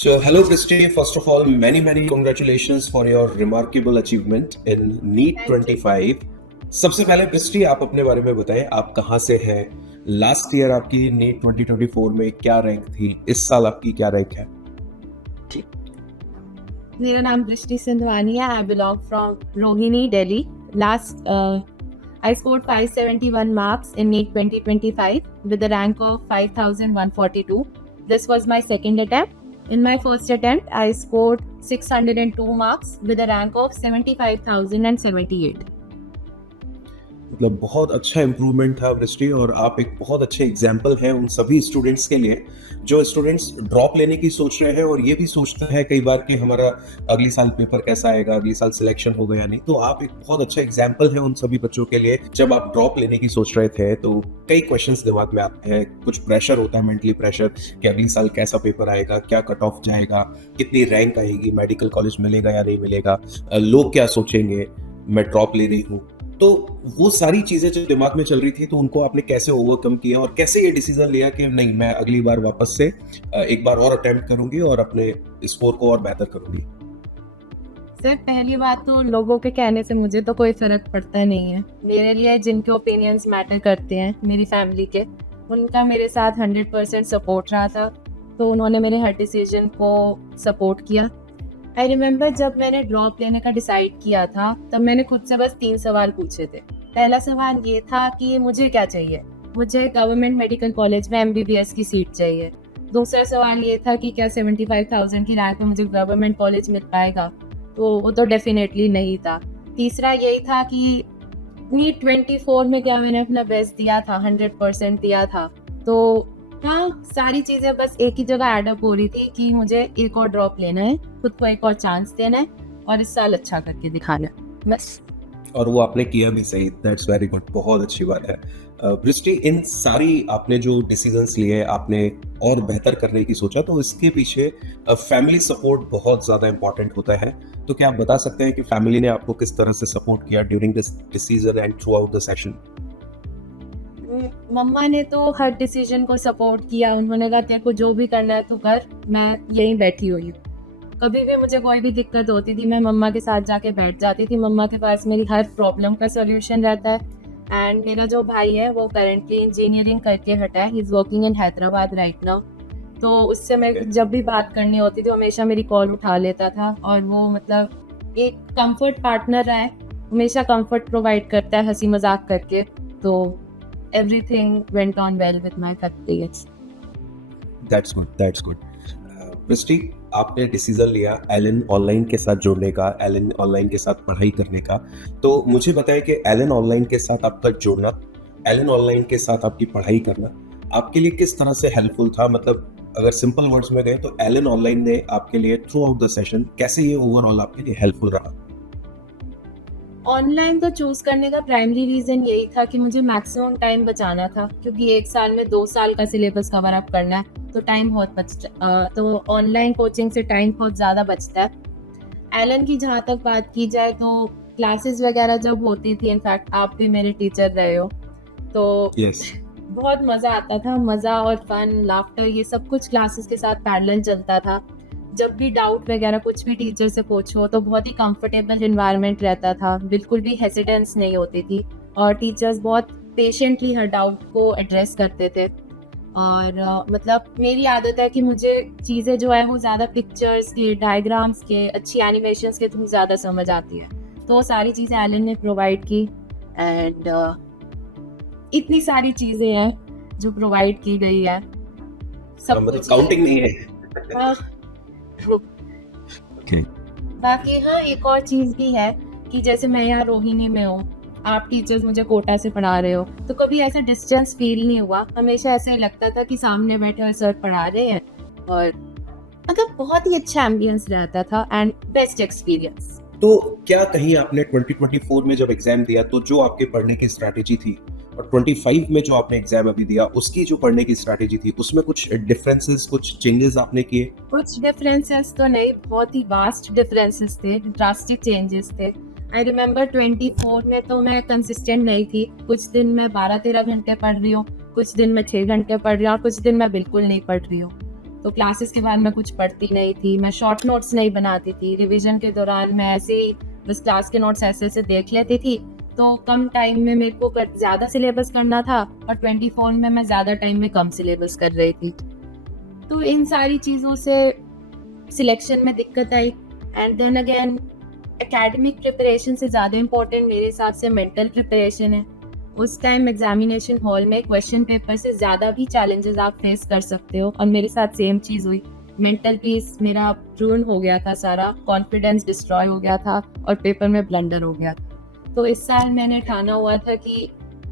So, hello, Christy. First of all, many congratulations for your remarkable achievement in NEET Thank you. 25. सबसे पहले Christie आप अपने बारे में बताएं, आप कहाँ से हैं? लास्ट ईयर आपकी NEET 2024 में क्या रैंक थी? इस साल आपकी क्या रैंक है? मेरा नाम दृष्टि सिंधवानी है. I belong from Rohini, Delhi. I scored 571 marks in NEET 2025 with a rank of 5,142. This was my second attempt. In my first attempt, I scored 602 marks with a rank of 75,078. मतलब बहुत अच्छा improvement था दृष्टि, और आप एक बहुत अच्छे एग्जाम्पल हैं उन सभी स्टूडेंट्स के लिए जो स्टूडेंट्स ड्रॉप लेने की सोच रहे हैं और ये भी सोचते हैं कई बार कि हमारा अगली साल पेपर कैसा आएगा, अगली साल सिलेक्शन होगा या नहीं. तो आप एक बहुत अच्छा एग्जाम्पल है उन सभी बच्चों के लिए. जब आप ड्रॉप लेने की सोच रहे थे तो कई क्वेश्चंस दिमाग में आते हैं, कुछ प्रेशर होता है, मेंटली प्रेशर कि अगली साल कैसा पेपर आएगा, क्या कट ऑफ जाएगा, कितनी रैंक आएगी, मेडिकल कॉलेज मिलेगा या नहीं मिलेगा, लोग क्या सोचेंगे, मैं ड्रॉप ले रही हूँ. तो वो सारी चीजें जो दिमाग में चल रही थी, तो उनको आपने कैसे ओवरकम किया और कैसे ये डिसीजन लिया कि नहीं, मैं अगली बार वापस से एक बार और अटेम्प्ट करूंगी और अपने स्कोर को और बेहतर करूंगी? सर, पहली बात तो लोगों के कहने से मुझे तो कोई फर्क पड़ता नहीं है. मेरे लिए जिनके ओपिनियंस मैटर करते हैं, मेरी फैमिली के, उनका मेरे साथ 100% सपोर्ट रहा था. तो उन्होंने मेरे हर डिसीजन को सपोर्ट किया. आई रिमेम्बर जब मैंने ड्रॉप लेने का डिसाइड किया था, तब मैंने खुद से बस 3 सवाल पूछे थे. पहला सवाल ये था कि मुझे क्या चाहिए. मुझे गवर्नमेंट मेडिकल कॉलेज में MBBS की सीट चाहिए. दूसरा सवाल ये था कि क्या 75,000 की रैंक में मुझे गवर्नमेंट कॉलेज मिल पाएगा. तो वो तो डेफिनेटली नहीं था. तीसरा यही था कि NEET 24 में क्या मैंने अपना बेस्ट दिया था, 100% दिया था. तो हाँ, सारी चीज़ें बस एक ही जगह एड अप हो रही थी कि मुझे एक और ड्रॉप लेना है, खुद को एक और चांस देना है और इस साल अच्छा करके दिखाना है, बस. और वो आपने किया भी सही. दैट्स वेरी गुड, बहुत अच्छी बात है. दृष्टि, इन सारी आपने जो डिसीजंस लिए, आपने और बेहतर करने की सोचा, तो इसके पीछे फैमिली सपोर्ट बहुत ज़्यादा इंपॉर्टेंट होता है. तो क्या आप बता सकते हैं कि फैमिली ने आपको किस तरह से सपोर्ट किया during this decision and throughout the session? मम्मा ने तो हर डिसीजन को सपोर्ट किया. उन्होंने कहा तेरे को जो भी करना है तू कर, मैं यहीं बैठी हुई हूँ. कभी भी मुझे कोई भी दिक्कत होती थी, मैं मम्मा के साथ जाके बैठ जाती थी. मम्मा के पास मेरी हर प्रॉब्लम का सॉल्यूशन रहता है. एंड मेरा जो भाई है वो करंटली इंजीनियरिंग करके हटा है. He is working in Hyderabad right now. तो उससे मैं जब भी बात करनी होती थी, वो हमेशा मेरी कॉल उठा लेता था. और वो मतलब एक कंफर्ट पार्टनर रहा है, हमेशा कंफर्ट प्रोवाइड करता है हंसी मजाक करके. तो everything went on well with my affiliates. That's good, that's good. Christy, आपने डिसीजन लिया एलन ऑनलाइन के साथ जुड़ने का, एलन ऑनलाइन के साथ पढ़ाई करने का. तो मुझे बताएं कि एलन ऑनलाइन के साथ आपका जुड़ना, एलन ऑनलाइन के साथ आपकी पढ़ाई करना आपके लिए किस तरह से हेल्पफुल था? मतलब अगर सिंपल वर्ड्स में गए तो एलन ऑनलाइन ने आपके लिए थ्रू आउट द सेशन कैसे ये ओवरऑल आपके लिए हेल्पफुल रहा? ऑनलाइन को चूज करने का प्राइमरी रीजन यही था कि मुझे मैक्सिमम टाइम बचाना था, क्योंकि एक साल में 2 साल का सिलेबस कवर अप करना है. तो टाइम बहुत बचता, तो ऑनलाइन कोचिंग से टाइम बहुत ज़्यादा बचता है. एलन की जहाँ तक बात की जाए तो क्लासेस वगैरह जब होती थी, इनफैक्ट आप भी मेरे टीचर रहे हो, तो यस. बहुत मज़ा आता था. मज़ा और फन, लाफ्टर, ये सब कुछ क्लासेस के साथ पैरेलल चलता था. जब भी डाउट वगैरह कुछ भी टीचर से पूछो तो बहुत ही कंफर्टेबल इन्वायरमेंट रहता था. बिल्कुल भी हेसिटेंस नहीं होती थी और टीचर्स बहुत पेशेंटली हर डाउट को एड्रेस करते थे. और मतलब मेरी आदत है कि मुझे चीज़ें जो है वो ज़्यादा पिक्चर्स के, डायग्राम्स के, अच्छी एनिमेशंस के थ्रू ज़्यादा समझ आती है. तो वो सारी चीज़ें एलन ने प्रोवाइड की. एंड इतनी सारी चीज़ें हैं जो प्रोवाइड की गई है, सब मतलब कुछ काउंटिंग नहीं है. हाँ. Okay. बाकी हाँ, एक और चीज़ भी है कि जैसे मैं यहाँ रोहिणी में हूँ, आप टीचर्स मुझे कोटा से पढ़ा रहे हो, तो कभी ऐसा डिस्टेंस फील नहीं हुआ. हमेशा ऐसे लगता था कि सामने बैठे हुए सर पढ़ा रहे हैं. और मतलब बहुत ही अच्छा एम्बियंस रहता था एंड बेस्ट एक्सपीरियंस. तो क्या कहीं आपने 2024 में जब एग्जाम दिया तो जो आपके पढ़ने की स्ट्रैटेजी थी और 25 में जो आपने एग्जाम अभी दिया उसकी जो पढ़ने की स्ट्रैटेजी थी, उसमें कुछ डिफरेंसेस, कुछ चेंजेस आपने किए? कुछ डिफरेंसेस तो नहीं, बहुत ही वास्ट डिफरेंसेस थे, ड्रास्टिक चेंजेस थे. आई रिमेम्बर 24 में तो मैं कंसिस्टेंट नहीं थी. कुछ दिन मैं 12-13 घंटे पढ़ रही हूँ, कुछ दिन मैं 6 घंटे पढ़ रही हूँ और कुछ दिन मैं बिल्कुल नहीं पढ़ रही हूँ. तो क्लासेस के बाद मैं कुछ पढ़ती नहीं थी, मैं शॉर्ट नोट्स नहीं बनाती थी। रिवीजन के दौरान मैं ऐसे ही बस क्लास के नोट्स ऐसे ऐसे देख लेती थी। तो कम टाइम में मेरे को ज़्यादा सिलेबस करना था और 24 में मैं ज़्यादा टाइम में कम सिलेबस कर रही थी। तो इन सारी चीज़ों से सिलेक्शन में दिक्कत आई। And then again academic preparation से ज़्यादा इम्पोर्टेंट मेरे हिसाब से मेंटल प्रिपरेशन है। उस टाइम एग्जामिनेशन हॉल में क्वेश्चन पेपर से ज़्यादा भी चैलेंजेस आप फेस कर सकते हो और मेरे साथ सेम चीज़ हुई। मेंटल पीस मेरा रूइन हो गया था, सारा कॉन्फिडेंस डिस्ट्रॉय हो गया था और पेपर में ब्लंडर हो गया था। तो इस साल मैंने ठाना हुआ था कि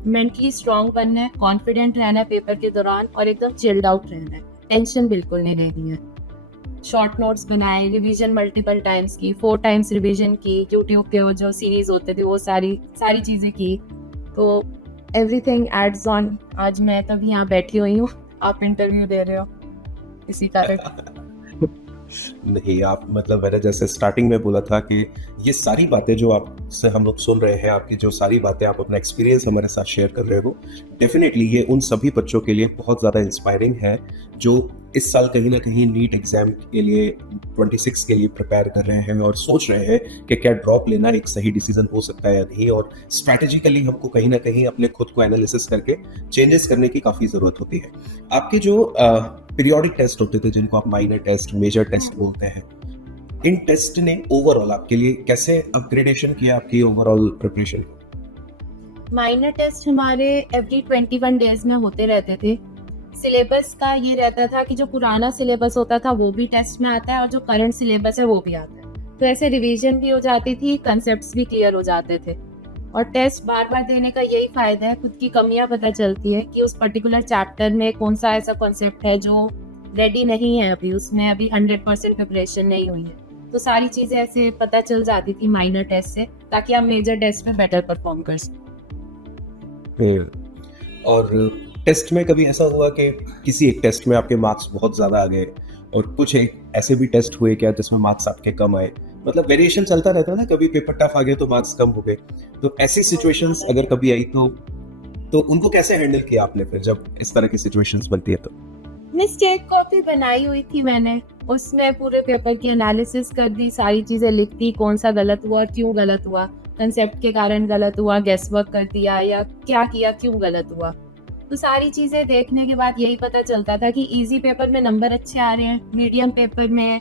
मेंटली स्ट्रांग बनना है, कॉन्फिडेंट रहना है पेपर के दौरान और एकदम चिल्ड आउट रहना है, टेंशन बिल्कुल नहीं लेनी है। शॉर्ट नोट्स बनाए, रिवीजन मल्टीपल टाइम्स की, 4 टाइम्स रिवीजन की, यूट्यूब के वो जो सीरीज होते थे वो सारी चीज़ें की। तो एवरीथिंग एड्स ऑन। आज मैं तभी यहाँ बैठी हुई हूँ, आप इंटरव्यू दे रहे हो इसी कारण। नहीं, आप मतलब मैंने जैसे स्टार्टिंग में बोला था कि ये सारी बातें जो आपसे हम लोग सुन रहे हैं, आपकी जो सारी बातें आप अपना एक्सपीरियंस हमारे साथ शेयर कर रहे हो, डेफिनेटली ये उन सभी बच्चों के लिए बहुत ज़्यादा इंस्पायरिंग है जो इस साल कहीं ना कहीं नीट एग्जाम के लिए 26 के लिए प्रिपेयर कर रहे हैं और सोच रहे हैं कि क्या ड्रॉप लेना एक सही डिसीजन हो सकता है या नहीं, और स्ट्रैटेजिकली हमको कहीं ना कहीं अपने खुद को एनालिसिस करके चेंजेस करने की काफ़ी ज़रूरत होती है। आपके जो पीरियोडिक टेस्ट होते थे जिनको आप माइनर टेस्ट, मेजर टेस्ट बोलते हैं, इन टेस्ट ने ओवरऑल आपके लिए कैसे अपग्रेडेशन किया आपकी ओवरऑल प्रिपरेशन? माइनर टेस्ट हमारे एवरी 21 डेज में होते रहते थे। सिलेबस का ये रहता था कि जो पुराना सिलेबस होता था वो भी टेस्ट में आता है और जो करंट सिलेबस है वो भी आता है। तो ऐसे रिवीजन भी हो जाती थी, कंसेप्ट्स भी क्लियर हो जाते थे। और टेस्ट बार बार देने का यही फायदा है, खुद की कमियां पता चलती है कि उस पर्टिकुलर चैप्टर में कौन सा ऐसा कॉन्सेप्ट है जो रेडी नहीं है, अभी उसमें अभी 100% प्रिपरेशन नहीं हुई है। तो सारी चीज़ें ऐसे पता चल जाती थी माइनर टेस्ट से, ताकि आप मेजर टेस्ट में बेटर परफॉर्म कर सकें। और टेस्ट में कभी ऐसा हुआ कि किसी एक टेस्ट में आपके मार्क्स बहुत ज़्यादा आ गए और कुछ एक ऐसे भी टेस्ट हुए क्या जिसमें मार्क्स आपके कम आए? मतलब वेरिएशन चलता रहता है ना, कभी पेपर टफ आ गए तो मार्क्स कम हो गए। तो ऐसी सिचुएशंस अगर कभी आई तो उनको कैसे हैंडल किया आपने फिर जब इस तरह की सिचुएशंस बनती है तो? मिस्टेक कॉपी बनाई हुई थी मैंने, उसमें पूरे पेपर की एनालिसिस कर दी, सारी चीज़ें लिख दी, कौन सा गलत हुआ, क्यों गलत हुआ, कंसेप्ट के कारण गलत हुआ, गेस वर्क कर दिया या क्या किया, क्यों गलत हुआ। तो सारी चीज़ें देखने के बाद यही पता चलता था कि इजी पेपर में नंबर अच्छे आ रहे हैं, मीडियम पेपर में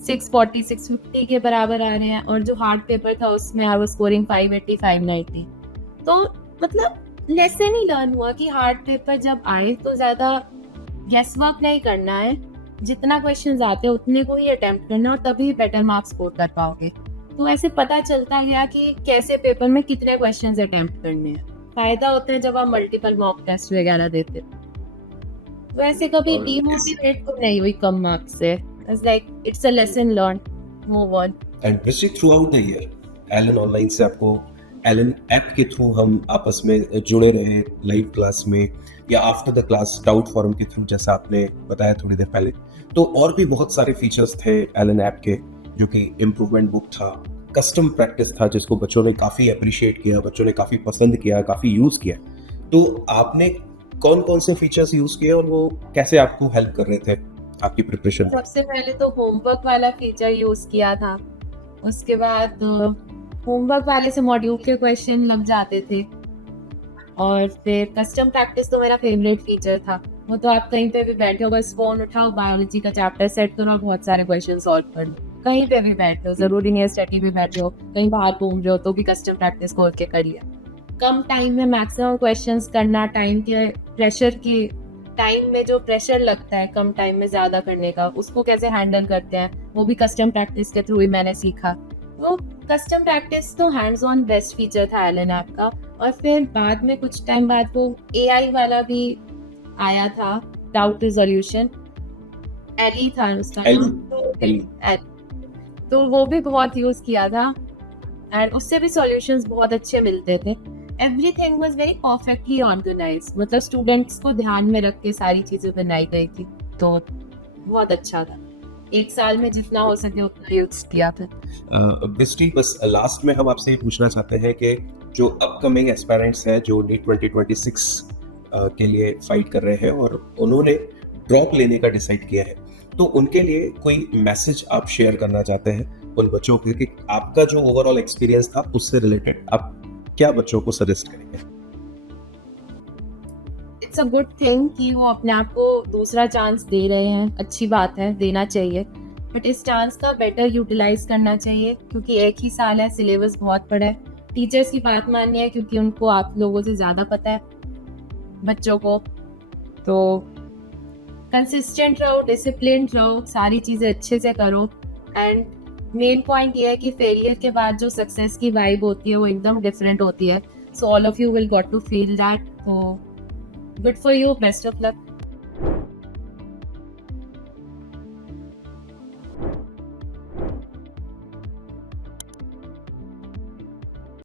640 650 के बराबर आ रहे हैं और जो हार्ड पेपर था उसमें आई वाज स्कोरिंग 580 590। तो मतलब लेसन ही लर्न हुआ कि हार्ड पेपर जब आए तो ज़्यादा गेस वर्क नहीं करना है, जितना क्वेश्चंस आते हैं उतने को ही अटेम्प्ट करना और तभी बेटर मार्क्स स्कोर कर पाओगे। तो ऐसे पता चलता गया कि कैसे पेपर में कितने क्वेश्चंस अटेम्प्ट करने हैं। फायदा होता है जब आप मल्टीपल मॉक टेस्ट वगैरह देते हो। तो ऐसे कभी डीमोटिवेट तो नहीं हुई कम मार्क्स से। It's like it's a lesson learn, move on. And वृश्चिक throughout the year Allen online से आपको एलन ऐप के थ्रू हम आपस में जुड़े रहे लाइव क्लास में या after the class doubt forum के थ्रू, जैसा आपने बताया थोड़ी देर पहले। तो और भी बहुत सारे फीचर्स थे एलन ऐप के, जो कि इम्प्रूवमेंट बुक था, कस्टम प्रैक्टिस था जिसको बच्चों ने काफ़ी अप्रिशिएट किया, बच्चों ने काफ़ी पसंद किया, काफ़ी यूज़ किया। तो आपने कौन कौन से फीचर्स यूज़ किए और वो कैसे आपको हेल्प कर रहे थे आपकी प्रिपरेशन? सबसे पहले तो होमवर्क वाला फीचर यूज किया था, उसके बाद होमवर्क वाले से मॉड्यूल के क्वेश्चन लग जाते थे और फिर कस्टम प्रैक्टिस तो मेरा फेवरेट फीचर था। वो तो आप कहीं पे भी बैठे हो, बस फोन उठाओ, बायोलॉजी का चैप्टर सेट करो और बहुत सारे क्वेश्चन सॉल्व कर लो। कहीं पे भी बैठे हो, जरूरी नहीं है स्टडी भी बैठे हो, कहीं बाहर घूम रहे हो तो भी कस्टम प्रैक्टिस खोल के कर लिया। कम टाइम में मैक्सिमम क्वेश्चंस करना, टाइम में जो प्रेशर लगता है कम टाइम में ज्यादा करने का, उसको कैसे हैंडल करते हैं वो भी कस्टम प्रैक्टिस के थ्रू ही मैंने सीखा। वो कस्टम प्रैक्टिस तो हैंड्स ऑन बेस्ट फीचर था एलन ऐप का। और फिर बाद में कुछ टाइम बाद वो एआई वाला भी आया था, डाउट रिजोल्यूशन, एली था उसका नाम, तो वो भी बहुत यूज किया था एंड उससे भी सॉल्यूशंस बहुत अच्छे मिलते थे। Everything was very perfectly organised, मतलब स्टूडेंट्स को ध्यान में रख के सारी चीजें बनाई गई थी, तो बहुत अच्छा था। एक साल में जितना हो सके उतना यूज किया था। बिस्टी, बस लास्ट में हम आपसे ये पूछना चाहते हैं कि जो अपकमिंग एस्पायरेंट्स हैं जो नीट 2026 के लिए फाइट कर रहे हैं और उन्होंने ड्रॉप लेने का डिसाइड किया है, तो उनके लिए कोई मैसेज आप शेयर करना चाहते हैं उन बच्चों के कि आपका जो ओवरऑल एक्सपीरियंस था उससे रिलेटेड आप क्या बच्चों को सजेस्ट करेंगे? इट्स अ गुड थिंग कि वो अपने आप को दूसरा चांस दे रहे हैं, अच्छी बात है, देना चाहिए। बट इस चांस का बेटर यूटिलाइज करना चाहिए क्योंकि एक ही साल है, सिलेबस बहुत बड़ा है। टीचर्स की बात माननी है क्योंकि उनको आप लोगों से ज़्यादा पता है बच्चों को। तो कंसिस्टेंट रहो, डिसिप्लिन्ड रहो, सारी चीज़ें अच्छे से करो। एंड मेन पॉइंट ये है कि फेलियर के बाद जो सक्सेस की वाइब होती है वो एकदम डिफरेंट होती है। So all of you will got to feel that. तो good for you, best of luck.